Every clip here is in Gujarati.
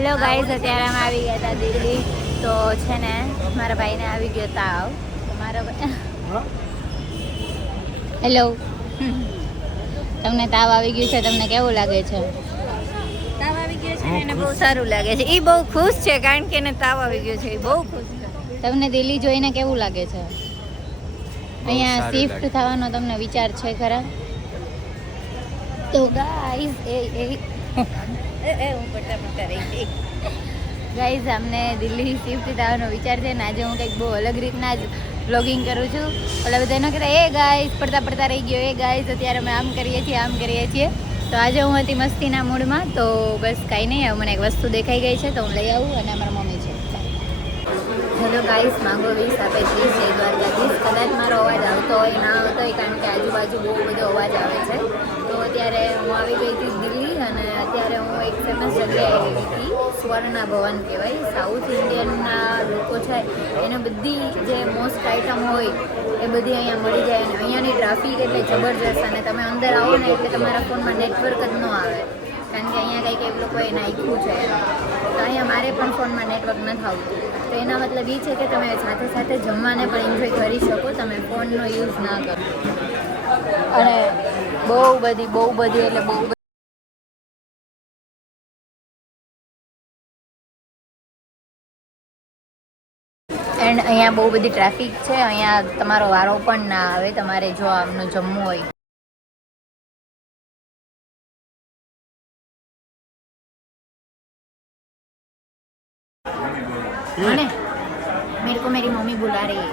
હેલો ગાઈઝ, અત્યારે અમે આવી ગયા હતા દિલ્હી. તો છે ને મારા ભાઈને આવી ગયો તાવ. તો મારા હેલો, તમને તાવ આવી ગયું છે, તમને કેવું લાગે છે? તાવ આવી ગયો છે ને એને બહુ સારું લાગે છે. એ બહુ ખુશ છે કારણ કે એને તાવ આવી ગયો છે. એ બહુ ખુશ છે. તમને દિલ્હી જોઈને કેવું લાગે છે? અહીંયા શિફ્ટ થવાનો તમને વિચાર છે ખરા? તો ગાઈઝ હું પડતા રહી ગાઈઝ, અમને દિલ્હી શિફ્ટ થવાનો વિચાર છે ને આજે હું કંઈક બહુ અલગ રીતના જ બ્લોગિંગ કરું છું. ઓલા બધા એનો કહેતા એ ગાઈઝ પડતા રહી ગયો, એ ગાઈઝ અત્યારે અમે આમ કરીએ છીએ. તો આજે હું હતી મસ્તીના મૂડમાં. તો બસ કાંઈ નહીં, મને એક વસ્તુ દેખાઈ ગઈ છે તો હું લઈ આવું. અને અમારા મમ્મી છે. હેલો ગાઈઝ, માંગો 20 આપે 30 જય દ્વારકાધીશ. કદાચ મારો અવાજ આવતો હોય ના આવતો હોય કારણ કે આજુબાજુ બહુ બધો અવાજ આવે છે. તો અત્યારે હું આવી ગઈ હતી દિલ્હી અને અત્યારે હું એક ફેમસ જગ્યાએ આવી હતી. સ્વર્ણ ભવન કહેવાય. સાઉથ ઇન્ડિયનના લોકો છે એને બધી જે મોસ્ટ આઇટમ હોય એ બધી અહીંયા મળી જાય. અને અહીંયાની ટ્રાફિક એટલે જબરજસ્ત. અને તમે અંદર આવો ને એટલે તમારા ફોનમાં નેટવર્ક જ ન આવે કારણ કે અહીંયા કંઈક એ લોકોએ નાખ્યું છે. તો અહીંયા મારે પણ ફોનમાં નેટવર્ક નથી આવતું. તો એના મતલબ એ છે કે તમે સાથે સાથે જમવાને પણ એન્જોય કરી શકો, તમે ફોનનો યુઝ ના કરો. અને બહુ બધી એટલે બહુ બધી એન્ડ અહીંયા બહુ બધી ટ્રાફિક છે. અહીંયા તમારો વારો પણ ના આવે તમારે જો આમનું જમવું હોય. मेरे को मेरी मम्मी बुला रही है.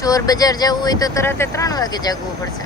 ચોર બજાર જવું હોય તો તરત 3 વાગે જાગવું પડશે.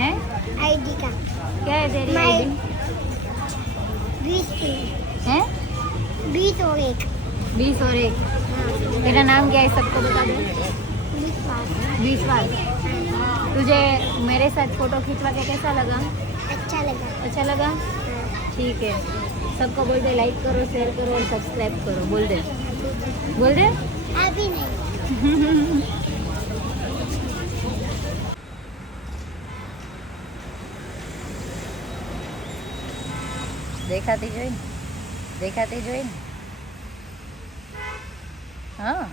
हैं? आईडी का क्या है तेरी आईडी? 20 हैं? 20 और 1 20 और 1. तेरा नाम क्या है सबको बता दे. 20 बार. तुझे मेरे साथ फोटो खींचवा के कैसा लगा? अच्छा लगा. ठीक है. सबको बोल दे लाइक करो, शेयर करो और सब्सक्राइब करो. बोल दे अभी नहीं. દેખાતી જોઈ ને. હા,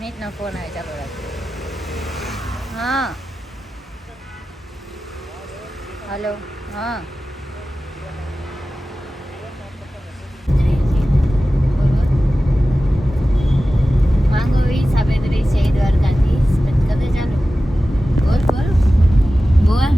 મીટનો ફોન આવે, ચાલો રાખો. હા, હલો. હા, માંગો 20 આપે 30 જય દ્વારકાધીશ. કદે ચાલુ બોલ.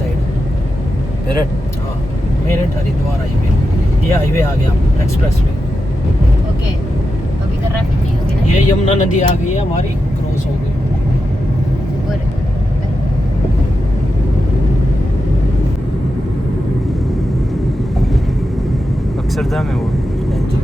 साइड मेरठ हाँ मेरठ हरिद्वार हाईवे ये हाईवे आ गया एक्सप्रेस वे ओके अभी तो ट्रैफिक नहीं होगी ना ये यमुना नदी आ गई है हमारी क्रॉस हो गई ऊपर अक्षरधाम है वो हाँ जी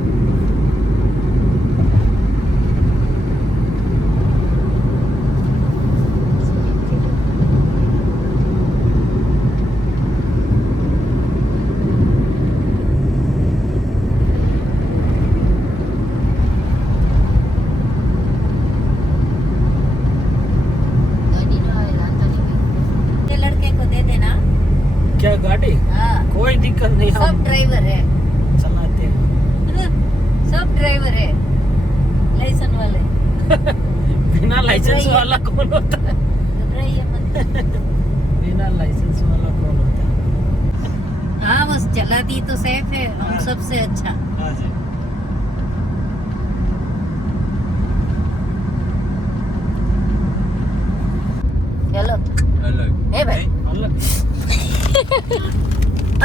गाड़ी ना आए जानता नहीं भाई ये लड़के को दे देना क्या गाड़ी हाँ कोई दिक्कत नहीं सब हम ड्राइवर है चलाते हैं सब ड्राइवर है लाइसेंस वाले बिना लाइसेंस वाला कौन होता है घबराइए मत बिना लाइसेंस वाला कौन होता है हाँ बस चलाती तो सेफ है हम सबसे अच्छा हाँ जी चलो अलग ए भाई अलग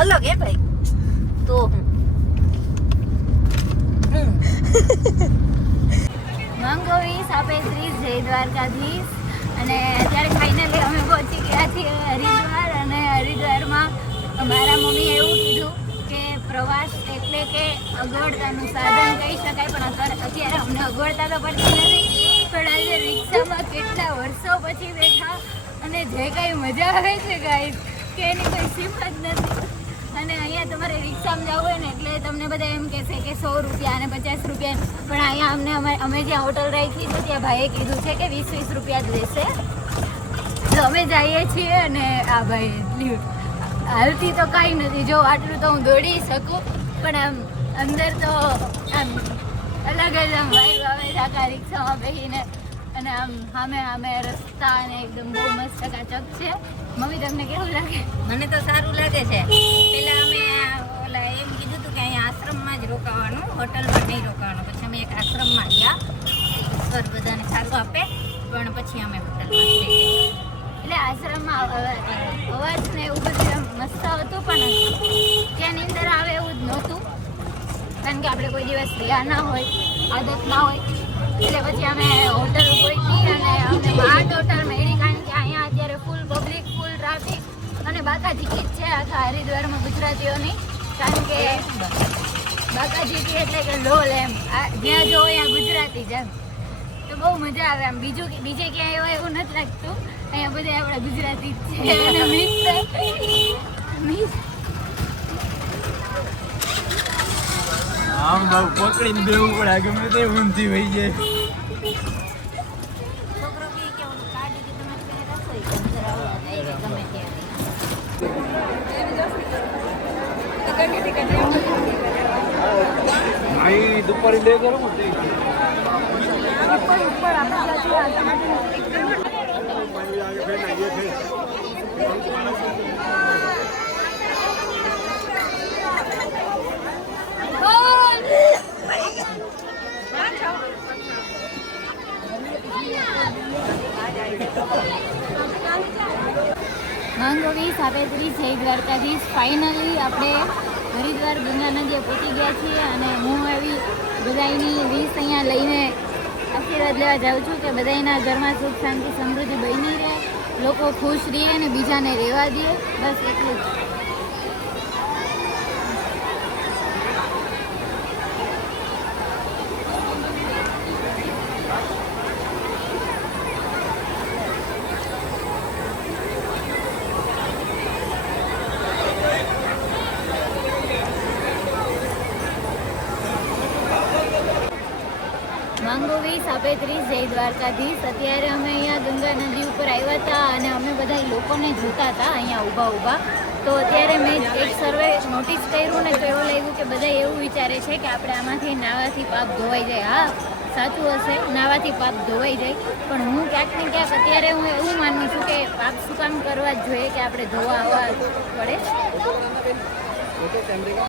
अलग है ભાઈ તો મંગોવી સાપેત્રીસ જય દ્વારકાધીશ અને અત્યારે ફાઇનલી અમે પહોંચી ગયા છીએ હરિદ્વાર અને હરિદ્વારમાં મારા મમ્મીએ એવું કીધું કે પ્રવાસ એટલે કે અગવડતાનું સાધન કહી શકાય પણ અત્યારે અમને અગવડતા તો પડતી નથી પણ આજે રિક્ષામાં કેટલા વર્ષો પછી બેઠા અને જે કાંઈ મજા આવે છે ગાઈસ કે એની કોઈ સીમત નથી અને અહીંયા તમારે રિક્ષામાં જવું હોય ને એટલે તમને બધા એમ કહેશે કે 100 રૂપિયા અને 50 રૂપિયા પણ અહીંયા અમે જ્યાં હોટલ રાખી છે ત્યાં ભાઈએ કીધું છે કે 20 રૂપિયા જ રહેશે તો અમે જઈએ છીએ અને આ ભાઈ હાલતી તો કાંઈ નથી જો આટલું તો હું દોડી શકું પણ આમ અંદર તો આમ અલગ જ આમ વાઈબ આવે છે આખા રિક્ષામાં બેસીને અને આમ સામે રસ્તા અને એકદમ બહુ મસ્ત ચકાચક છે મમ્મી તમને કેવું લાગે મને તો સારું લાગે છે પેલા અમે ઓલા એમ કીધું હતું કે અહીંયા આશ્રમમાં જ રોકાવાનું હોટલમાં નહીં રોકાવાનું પછી અમે એક આશ્રમમાં ગયા ઈશ્વર બધાને સારું આપે પણ પછી અમે હોટલમાં stay કર્યો. એટલે આશ્રમમાં અવાજ ને એવું બધું આમ મસ્ત હતું પણ ત્યાંની અંદર આવે એવું જ નહોતું કારણ કે આપણે કોઈ દિવસ રહ્યા ના હોય આદત ના હોય એટલે પછી અમે હોટલ ગોતી અને અમને 8 હોટલ મળી કારણ કે અહીંયા અત્યારે ફૂલ પબ્લિક ફૂલ ટ્રાફિક અને બાકાજી ગીત છે આખા હરિદ્વારમાં ગુજરાતીઓની કારણ કે બાકાજી ગીત એટલે કે લોલ એમ જ્યાં જો અહીંયા ગુજરાતી જ એમ તો બહુ મજા આવે આમ બીજે ક્યાંય હોય એવું નથી લાગતું અહીંયા બધા આપણા ગુજરાતી જ છે અને મિક્સ આમ બહુ પકડીને દેવું પડે ગમે તે ઊંધી વહી જાય છોકરો કહે કે ઓલું કાઢી કે તમે ઘરે રાખો ઈ અંદર આવવા દે કે ગમે ત્યારે ભાઈ દુપારી લે કરો મંગોવી સાપેત્રીસ જય દ્વારકાધીશ ફાઇનલી આપણે હરિદ્વાર ગંગા નદીએ પહોંચી ગયા છીએ અને હું એવી બધાની રીસ અહીંયા લઈને આશીર્વાદ લેવા જાઉં છું કે બધાના ઘરમાં સુખ શાંતિ સમૃદ્ધિ બની રહે લોકો ખુશ રહે અને બીજાને રહેવા દે બસ એટલું જ મંગોવી સાપેત્રીસ જય દ્વારકાધીશ અત્યારે અમે અહીંયા ગંગા નદી ઉપર આવ્યા હતા અને અમે બધા લોકોને જોતા હતા અહીંયા ઊભા તો અત્યારે મેં એક સર્વે નોટિસ કર્યું ને તો એવું લાગ્યું કે બધા એવું વિચારે છે કે આપણે આમાંથી નાવાથી પાપ ધોવાઈ જાય હા સાચું હશે નાવાથી પાપ ધોવાઈ જાય પણ હું ક્યાંક ને ક્યાંક અત્યારે હું એવું માનું છું કે પાપ શું કામ કરવા જ જોઈએ કે આપણે ધોવા આવવા પડે